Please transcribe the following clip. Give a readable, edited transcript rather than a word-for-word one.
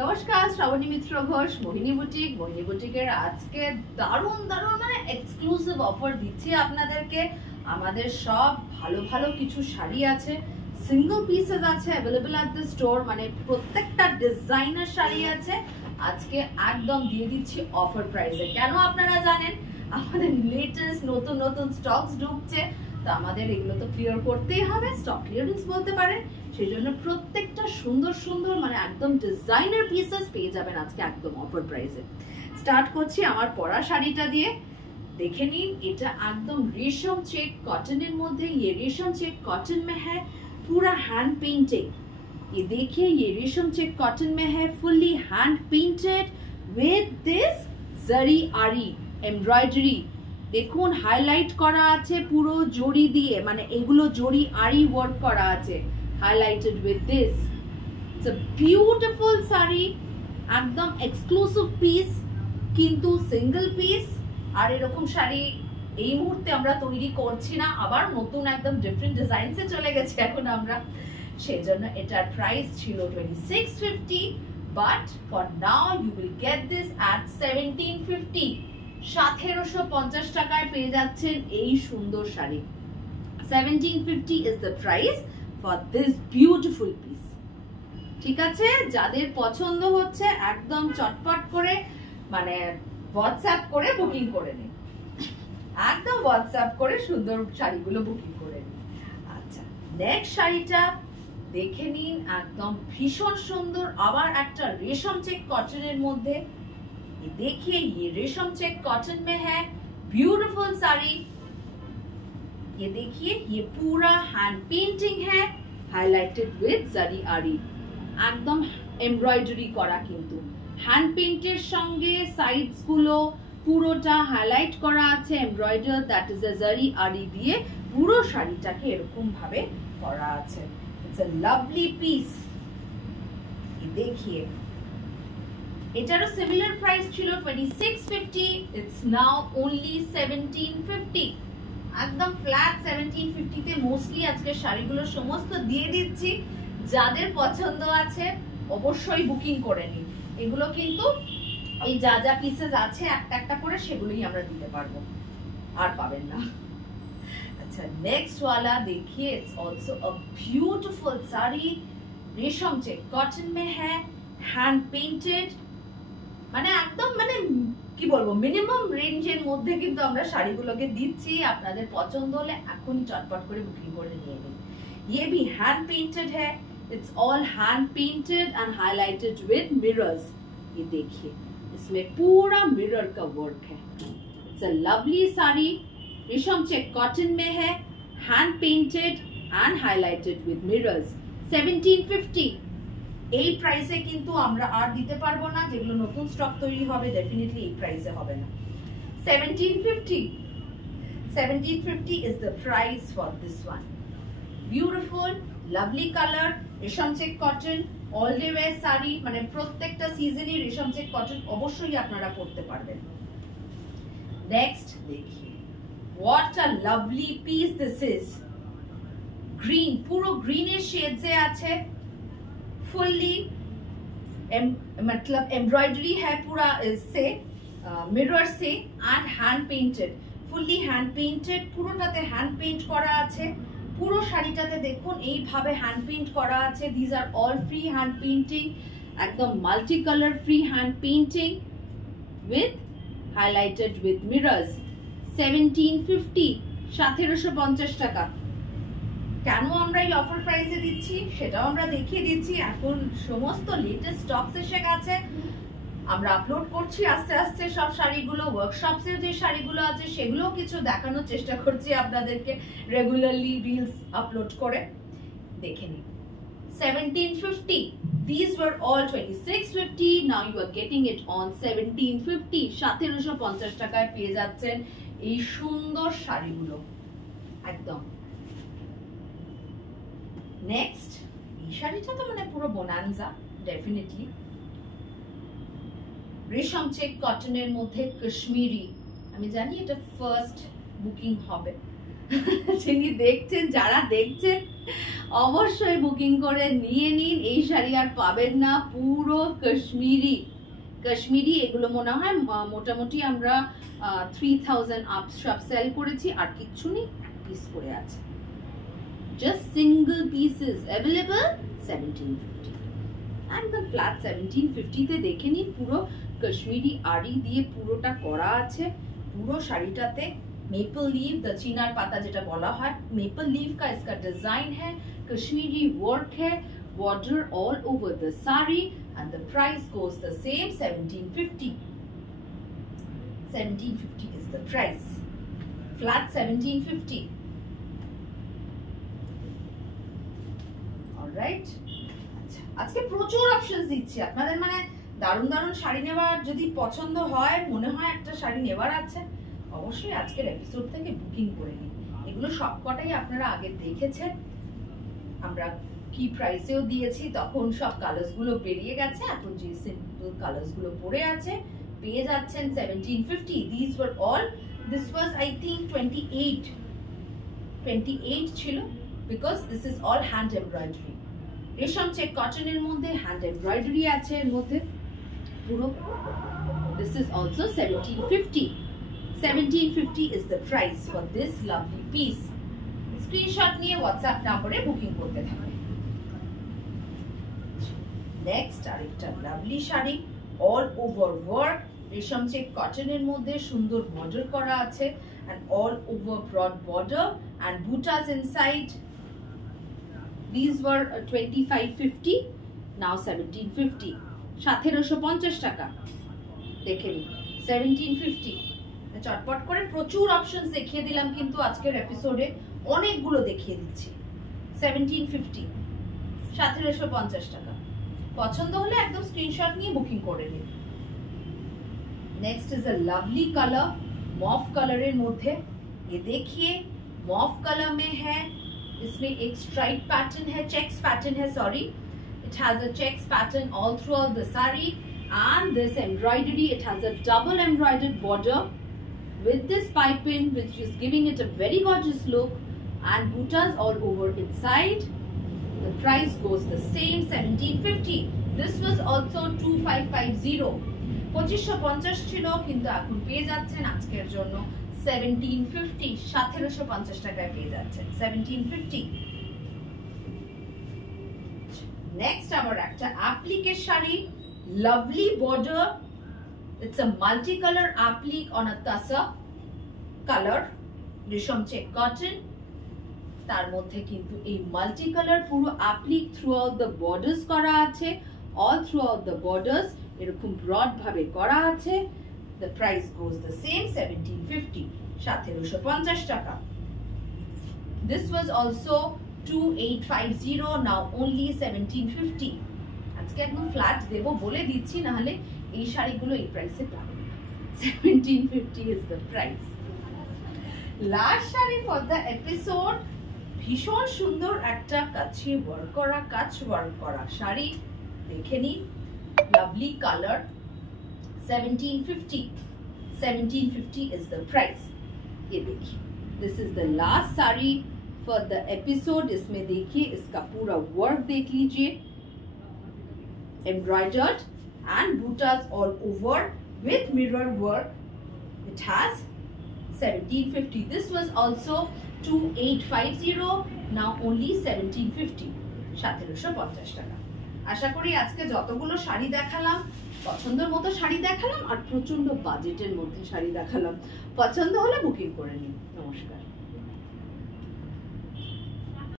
নমস্কার, শ্রাবণী মিত্র ঘোষ, মোহিনী বুটিক। মোহিনী বুটিকের আজকে দারুণ দারুণ মানে এক্সক্লুসিভ অফার দিচ্ছি আপনাদেরকে। আমাদের সব ভালো ভালো কিছু শাড়ি আছে, সিঙ্গেল পিসেস আছে অ্যাভেলেবল অ্যাট দ্য স্টোর, মানে প্রত্যেকটা ডিজাইনার শাড়ি আছে। আজকে একদম দিয়ে দিচ্ছি অফার প্রাইসে। কেন আপনারা জানেন, আমাদের লেটেস্ট নতুন নতুন স্টকস ঢুকছে, তো আমাদের এগুলো তো ক্লিয়ার করতেই হবে, স্টক ক্লিয়ারেন্স বলতে পারেন। সেই জন্য প্রত্যেকটা সুন্দর সুন্দর মানে একদম ডিজাইনার পিসেস পেয়ে যাবেন আজকে একদম অফার প্রাইসে। স্টার্ট করছি আমার পরা শাড়িটা দিয়ে। দেখে নিন, এটা একদম রেশম চেক कॉटन মধ্যে। ये रेशम चेक कॉटन में है, पूरा हैंड पेंटिंग। ये देखिए, ये रेशम चेक कॉटन में है, fully hand painted with this zari aari embroidery. দেখুন হাইলাইট করা আছে পুরো জড়ি দিয়ে, মানে এগুলো জড়ি আরি ওয়ার্ক করা আছে, highlighted with this. It's a beautiful saree, একদম এক্সক্লুসিভ পিস, কিন্তু সিঙ্গেল পিস। আর এরকম শাড়ি এই মুহূর্তে আমরা তৈরি করছি না, আবার নতুন একদম ডিফারেন্ট ডিজাইনসে চলে গেছে এখন আমরা। সেজন্য এটার প্রাইস ছিল 2650, but for now you will get this at 1750। 1750 টাকায় পেয়ে যাচ্ছেন এই সুন্দর sari. 1750 is the price for this beautiful piece. ঠিক আছে, যাদের পছন্দ হচ্ছে একদম চটপট করে মানে হোয়াটসঅ্যাপ করে বুকিং করে নিন, একদম হোয়াটসঅ্যাপ করে সুন্দর শাড়িগুলো বুকিং করে নিন। আচ্ছা, নেক্সট শাড়িটা দেখে নিন, একদম ভীষণ সুন্দর, আবার একটা রেশম চেক কটনের মধ্যে। देखिए, ये रेशम चेक कॉटन में है, ब्यूटीफुल साड़ी। ये देखिए, ये पूरा हैंड पेंटिंग है, हाइलाइटेड विद जरी आरी, एकदम एम्ब्रॉयडरी करा, किंतु हैंड पेंटेर संगे साइड्स गुलो পুরোটা হাইলাইট করা আছে, এমব্রয়ডার, দ্যাট ইজ আ জারি আরি দিয়ে পুরো শাড়িটাকে এরকম ভাবে করা আছে। It's a lovely piece. देखिए, এটারও সিমিলার প্রাইস ছিল 2650, ইটস নাও অনলি 1750। একদম ফ্ল্যাট 1750 তে মোস্টলি আজকে শাড়িগুলো সমস্ত দিয়ে দিচ্ছি। যাদের পছন্দ আছে অবশ্যই বুকিং করে নিন। এগুলো কিন্তু এই যা যা পিসেস আছে একটা একটা করে সেগুলোই আমরা দিতে পারবো, আর পাবেন না। আচ্ছা, নেক্সট ওয়ালা देखिए, it's also a beautiful sari, रेशम चेक कॉटन में है, हैंड पेंटेड, মানে একদম মানে কি বলবো মিনিমাম রেঞ্জের মধ্যে কিন্তু আমরা শাড়িগুলোকে দিচ্ছি। আপনাদের পছন্দ হলে এখনই চটপট করে বুকিং করে নিয়ে নিন। ये भी हैंड पेंटेड है, it's all hand painted and highlighted with mirrors. ये देखिए, इसमें पूरा मिरर का वर्क है। इट्स अ लवली साड़ी, रेशम चेक कॉटन में है, hand painted and highlighted with mirrors. 1750। এই প্রাইসে কিন্তু আমরা আর দিতে পারবো না, যেগুলো নতুন স্টক তৈরি হবে ডেফিনেটলি এই প্রাইসে হবে না। 1750 is the price for this one. Beautiful, lovely color, রেশম check cotton, all day wear sari, মানে প্রত্যেকটা সিজনই রেশম চেক কটন অবশ্যই আপনারা পরতে পারবেন। নেক্সট দেখিয়ে, what a lovely piece this is. Green, পুরো গ্রিনের শেডসে আছে, फुल्ली मतलब एम्ब्रॉयडरी है पूरा इससे मिरर से, and hand painted, fully hand painted, পুরোটাতে হ্যান্ড পেইন্ট করা আছে। পুরো শাড়িটাতে দেখুন এইভাবে হ্যান্ড পেইন্ট করা আছে। This are all free hand painting, একদম multi colour free hand painting with highlighted with mirrors. 1750, 1750 টাকা। কেন আমরা এই অফার প্রাইসে দিচ্ছি সেটাও আমরা দেখিয়ে দিচ্ছি। এখন সমস্ত লেটেস্ট স্টকস এসে গেছে, আমরা আপলোড করছি আস্তে আস্তে সব শাড়িগুলো। ওয়ার্কশপসে যে শাড়িগুলো আছে সেগুলো কিছু দেখানোর চেষ্টা করছি আপনাদেরকে, রেগুলারলি রিলস আপলোড করে। দেখে নিন, 1750, these were all 2650, now you are getting it on 1750। 1750 টাকায় পেয়ে যাচ্ছেন এই সুন্দর শাড়িগুলো একদম। নেক্সট, এই শাড়িটা তো মানে পুরো বোনানজা ডেফিনেটলি। রেশম চেক কটনের মধ্যে কাশ্মীরি, আমি জানি এটা ফার্স্ট বুকিং হবে যিনি দেখছেন, যারা দেখছেন অবশ্যই বুকিং করে নিয়ে নিন। এই শাড়ি আর পাবেন না, পুরো কাশ্মীরি। কাশ্মীরি এগুলো মনে হয় মোটামুটি আমরা 3000 আপ সব সেল করেছি, আর কিচ্ছু নেই, পিস করে আছে। জাস্ট সিঙ্গেল পিসেস অ্যাভেলেবল 1750, একদম ফ্ল্যাট 1750 তে। দেখে নিন পুরো কাশ্মীরি আড়ি দিয়ে পুরোটা করা আছে। পুরো শাড়িটাতে मेपल लीव, द चिनार पाता जेटा बोला है, मेपल लीव का इसका डिजाइन है, कश्मीरी वर्क है, border all over the sari, and the price goes the same 1750। 1750 is the price, flat 1750। Alright, আচ্ছা আজকে প্রচুর অপশনস দিচ্ছি আপনাদের, মানে দারুণ দারুণ শাড়ি নেওয়ার যদি পছন্দ হয়, মনে হয় একটা শাড়ি নেওয়ার আছে, অবশ্যই আজকের এপিসোড থেকে বুকিং করে নিন। এগুলো সবকটাই আপনারা আগে দেখেছেন, আমরা কি প্রাইসেও দিয়েছি, তখন সব কালার্স গুলো বেরিয়ে গেছে। এখন যে সিম্পল কালার্স গুলো পড়ে আছে পেয়ে যাচ্ছেন 1750। These were all, this was I think 28 ছিল, because this is all hand embroidery। রেশম চেক কটনের মধ্যে হ্যান্ড এমব্রয়ডারি আছে এর মধ্যে পুরো। This is also 1750। 1750 is the price for this lovely piece। Screenshot নিয়ে হোয়াটসঅ্যাপ নম্বরে বুকিং করতে থাকুন। নেক্সট আরেকটা lovely sari, all over work, রেশম চেক কটনের মধ্যে সুন্দর বর্ডার করা আছে, and all over broad border and butas inside। These were 2550, now 1750, 1750 টাকা। দেখে নিন 1750। চটপট করে প্রচুর অপশনস দেখিয়ে দিলাম, কিন্তু আজকের এপিসোডে অনেকগুলো দেখিয়ে দিচ্ছি। 1750, 1750 টাকা। পছন্দ হলে একদম স্ক্রিনশট নিয়ে বুকিং করে নিন। Next is a lovely colour, mauve colour এর মধ্যে। ये देखिए मॉफ कलर में है, इसमें एक स्ट्राइप पैटर्न है, चेक्स पैटर्न है, sorry, it has a checks pattern all throughout the saree, and this embroidery, it has a double embroidered border with this piping, which is giving it a very gorgeous look, and butas all over inside। The price goes the same, 1750। This was also 2550, 2550 ছিল, কিন্তু এখন পেয়ে যাচ্ছেন আজকের জন্য 1750, 1750 টাকায় পেয়ে যাচ্ছেন 1750। নেক্সট আবার একটা অ্যাপ্লিকের sari, lovely border, it's a multi color applique on a tassa color, রেশম চেক কটন, তার মধ্যে কিন্তু এই মাল্টি কালার পুরো applique through out the borders করা আছে, all through out the borders এরকম ব্রড ভাবে করা আছে। The price goes the same, 1750, 1750 টাকা। This was also 2850, now only 1750। আজকে একদম ফ্ল্যাট দেব বলে দিচ্ছি, না হলে এই শাড়িগুলো এই প্রাইসে পাবেন না। 1750 is the price। Last sari for the episode, ভীষণ সুন্দর একটা কাছে ওয়ার্ক করা, কাচ ওয়ার্ক করা শাড়ি। দেখে নিন, lovely colour, 1750। 1750 is the price। ये देखिए, this is the last sari for the episode। इसमें देखिए इसका पूरा वर्क देख लीजिए, embroidered and butas all over with mirror work। It has 1750। This was also 2850, now only 1750, 1750 টাকা। আশা করি আজকে যতগুলো শাড়ি দেখালাম, পছন্দের মতো শাড়ি দেখালাম, আর প্রচন্ড বাজেটের মধ্যে শাড়ি দেখালাম। পছন্দ হলে বুকিং করে নিন। নমস্কার।